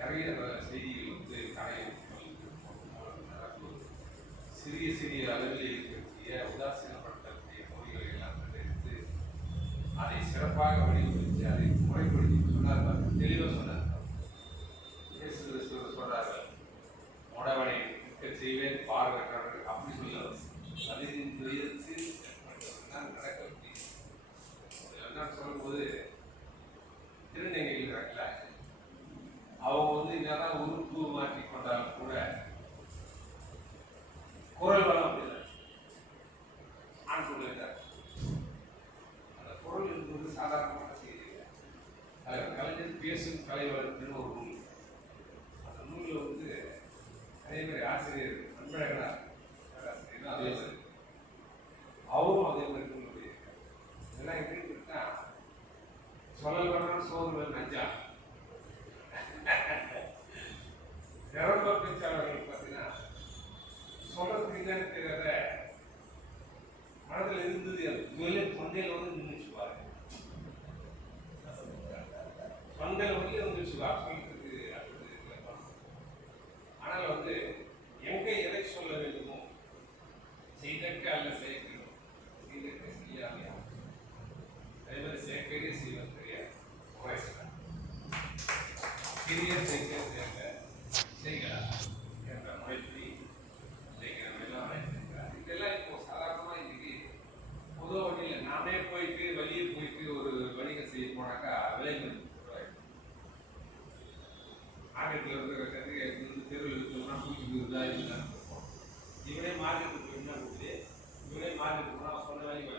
நிறைய செய்திகள் வந்து சிறிய சிறிய அளவில் இருக்கக்கூடிய உதாசீனப்படுத்தக்கூடிய மொழிகளை எல்லாம் கண்டெடுத்து அதை சிறப்பாக வடிவமைத்து அதை முறைப்படுத்தி சொன்னார். தெளிவாக சொன்னார். சொல்றார்கள், உடவனை நிற்க செய்வேன் பார்வையற்றவர்கள் அப்படி சொல்ல 15 வயதுக்கு நடக்க முடியும். சொல்லும்போது திருநங்கைகள் இருக்கிறாங்கல்ல, அவங்க வந்து என்னதான் உறுப்பு மாற்றி கொண்டாலும் கூட குரல் வளம் அப்படின்னா ஆண் சொல்லிட்டார். அந்த குரல் என்பது சாதாரணமான செய்தி இல்லை. அதில் கலைஞர் பேசும் கலை வளர்ப்புன்னு ஒரு நூல். அந்த நூலில் வந்து அதே மாதிரி ஆசிரியர் அன்பழகனார் ஆசிரியர் அதே மாதிரி அவரும் அதே மாதிரி நூல் எழுதியிருக்கார். இதெல்லாம் எப்படின்னு கேட்டா சொல்லலாம் சோதனை நஞ்சா நிரம்ப பேச்சாளர்கள் பார்த்தீங்கன்னா சொல்றதுக்கு தெரியாத மனதில் இருந்தது அது தொண்டையில் வந்து நின்றுச்சுவாரு. தொண்டையில் வந்து வந்துச்சுவா சொல்றதுக்கு அடுத்தது. ஆனால் வந்து எங்க எதை சொல்ல வேண்டுமோ செய்தற்க அல்ல செய்யணும், செய்தற்க செய்யாமையா அதே மாதிரி சேர்க்கையே செய்வது தெரியாது. சிறிய சேர்க்கை சேர்க்க செய்யலாம் என்ற முயற்சி இதெல்லாம் இப்போ சாதாரணமாக இன்னைக்கு பொது வழியில் நாமே போயிட்டு வெளியே போயிட்டு ஒரு வணிகம் செய்ய போனாக்கா விலை மதிப்பு மார்க்கெட்டில் இருந்து தெருவில் இருக்கணும்னா பூச்சி போயிருந்தா இல்லைன்னு இருப்போம். இவனே மார்க்கெட்டுக்கு போயிட்டுனா கொடுத்து இவனே மார்க்கெட்டுக்கு போனால் சொன்ன வேலைக்கு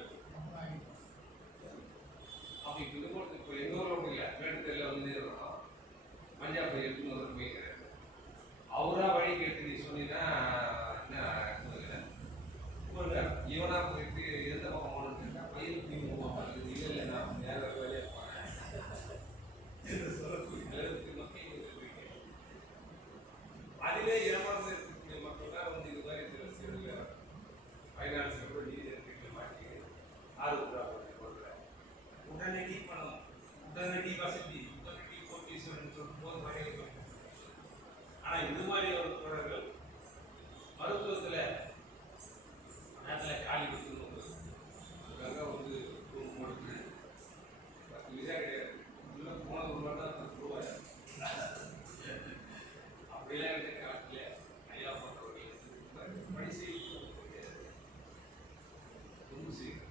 வாங்கிட்டு அப்போ இப்போ இது போட்டு இப்போ எங்கள் ஊரில் ஒன்றும் இல்லை. மேட்டுத்தெரியில் வந்து நிறுவனம் பஞ்சாப் எடுத்துன்னு வந்து போய்க்கிறேன். அவராக வழி கேட்டு நீ சொன்னீங்கன்னா என்ன இவனா போயிட்டு எந்த பக்கம் போகணும்னு கேட்டால் பயிருக்கு போவாங்க. இல்லை நான் வேற வேலையாக போனேன் சொல்லக்கூடிய அளவுக்கு மக்கள் அதிலே ஏமாந்து இருக்கக்கூடிய மக்கள் தான் வந்து இது மாதிரி சில ஃபைனான்ஸில் கூட நீதி எடுத்துக்கிட்டு மாட்டி கொடுக்குறேன். உடனடி பணம், உடனடி வசதி, உடனடி கோட்டீஸ்வரன் சொல்லும் போது வகையில். ஆனால் இது மாதிரி ஒரு தொடர்கள் மருத்துவத்தில் நேரத்தில் காலி கொடுத்துருவோம். அதுக்காக வந்து ரூம் கொடுத்து 10 விசா கிடையாது. உள்ள போன ரூபா தான் 10 ரூபாய். அப்படிலாம் இருக்க காலத்தில் ஐயா போன்றவர்கள் பணி செய்ய ரொம்ப செய்யும்.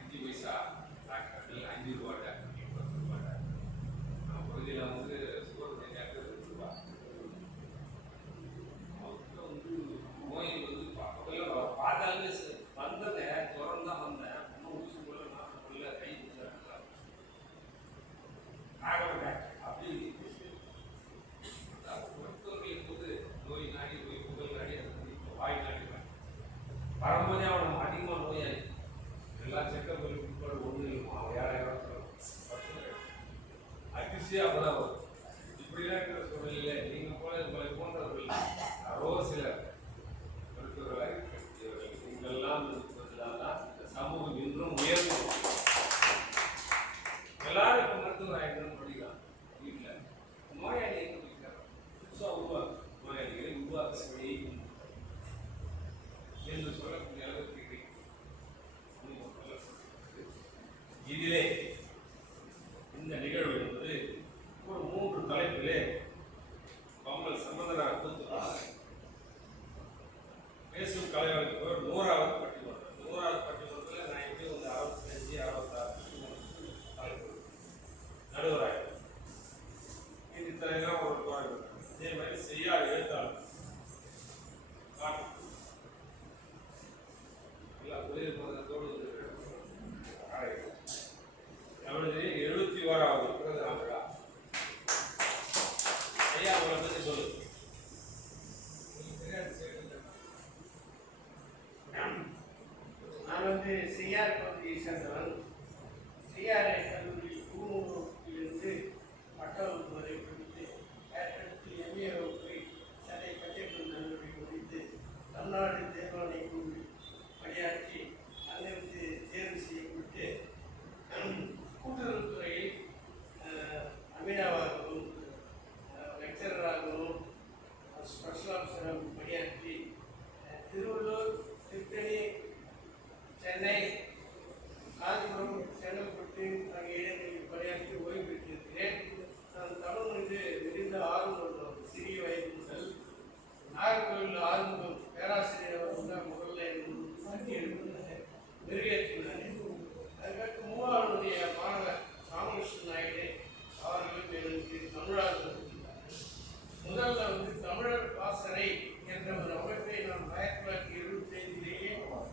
5 பைசா டாக்டர்கள் 5 ரூபா டாக்டர் 10 ரூபா டாக்டர். நம்ம பகுதியில் வந்து சுகர் டாக்டர் 2 ரூபா. நோய் வந்து பார்த்தாலுமே வந்தேன் ஜுரம் தான் வந்தேன். ஒன்றும் ஊசி போல மாசம் போல கை பிடிச்சாங்க அப்படி மருத்துவர்களுக்கு போது நோய் நாடி நோய் புகழ் நாடி இப்போ வாய் நாடி வரும்போதே அவன் அதிகமாக நோயாளி எல்லா செக்கப்புகளுக்கு உட்பட ஒன்று இருக்கும். அவன் 7000 அதிர்ச்சியாக அப்போதான் வரும். இப்படிலாம் இருக்கிற சூழ்நிலையில நீங்கள் உங்களை போன்றவர்கள் யாரோ சிலர் மருத்துவர்களாக இருக்கக்கூடியவர்கள் நீங்கள்லாம் இருப்பதினால் தான் இந்த சமூகம் இன்றும் உயர்ந்து எல்லாரும் இப்போ மருத்துவர் ஆயிரம் படிக்கலாம். வீட்டில் நோயாளி எங்கே படிக்கிறாங்க புதுசாக உருவாக்கு நோயாளிகளை உருவாக்க வழியை என்று சொல்லக்கூடிய அளவுக்கு இதிலே இந்த நிகழ்வு என்பது ஒரு 3 தலைப்பிலே கமல் சம்பந்தனார் கொடுத்துள்ளார். பேசும் கலைஞருக்கு 100வது பட்டிமன்றம். 100வது பட்டிமன்றத்தில் நான் எப்படி வந்து 65, 66 தலைப்பு நடுவராக இது தலைவராக ஒரு தோழர். அதே மாதிரி செய்யா எழுத்தாளர் எல்லா தொழில் போதத்தோடு அவனது 71வது பிறந்த நாள். ஐயா அவங்களை பற்றி சொல்லு.